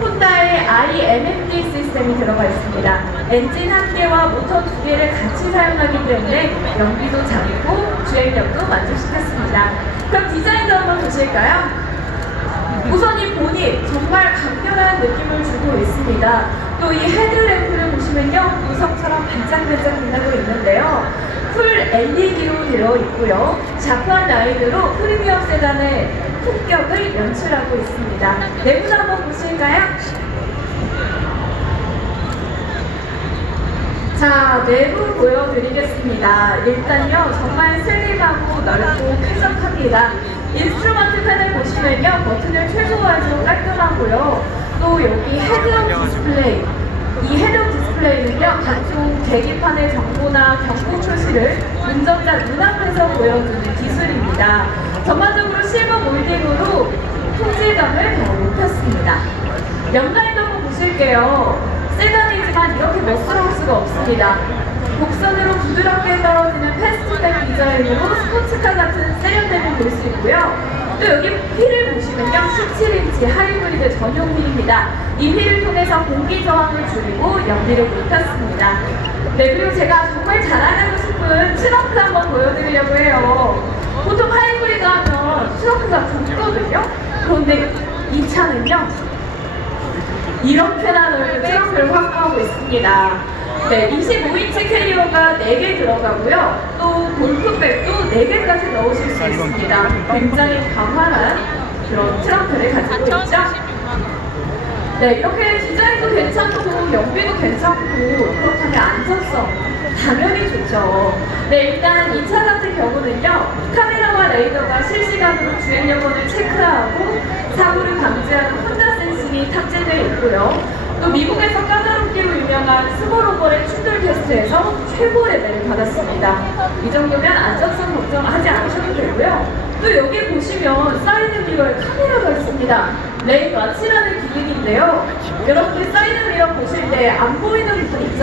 혼다의 iMMD 시스템이 들어가 있습니다. 엔진 한 개와 모터 두 개를 같이 사용하기 때문에 연비도 작고 주행력도 만족시켰습니다. 그럼 디자인도 한번 보실까요? 우선 이 본이 정말 강렬한 느낌을 주고 있습니다. 또 이 헤드램프를 보시면요, 무석처럼 반짝반짝 빛나고 있는데요. 풀 LED로 되어 있고요. 자판 라인으로 프리미엄 세단의 품격을 연출하고 있습니다. 내부도 한번 보실까요? 자, 내부 보여드리겠습니다. 일단요, 정말 슬림하고 넓고 쾌적합니다. 인스트루먼트 패널 보시면요, 버튼을 최소화해서 깔끔하고요. 또 여기 헤드업 디스플레이. 이 헤드업 디스플레이는요, 각종 계기판의 정보나 경고 표시를 운전자 눈앞에서 보여주는 기술입니다. 전반적으로 실버 몰딩으로 통질감을 더 높였습니다. 연가인도 한번 보실게요. 세단이지만 이렇게 멋스러울 수가 없습니다. 곡선으로 부드럽게 떨어지는 패스트백 디자인으로 스포츠카 같은 세련됨을 볼 수 있고요. 또 여기 휠을 보시면요. 17인치 하이브리드 전용 휠입니다. 이 휠을 통해서 공기 저항을 줄이고 연비를 높였습니다. 네, 그리고 제가 정말 자랑하고 싶은 트렁크 한번 보여드리려고 해요. 보통 하이브리드 하면 트렁크가 좁거든요. 그런데 이 차는요. 이렇게나 넓은 트렁크를 확보하고 있습니다. 네, 25인치 캐리어가 4개 들어가고요. 또 골프백도 4개까지 넣으실 수 있습니다. 굉장히 강화한 그런 트렁크를 가지고 있죠. 네, 이렇게 디자인도 괜찮고 연비도 괜찮고 그렇다면 안전성 당연히 좋죠. 네, 일단 이 차 같은 경우는요. 카메라와 레이더가 실시간으로 주행 여건을 체크하고 사고를 방지하는 혼자 센싱이 탑재되어 있고요. 또 미국에서 까다롭기로 유명한 스모로벌의 충돌 테스트에서 최고 레벨을 받았습니다. 이 정도면 안전성 걱정하지 않으셔도 되고요. 또 여기 보시면 사이드 미러에 카메라가 있습니다. 레인 와치라는 기능인데요. 여러분들 사이드 미러 보실 때 안 보이는 부분 있죠?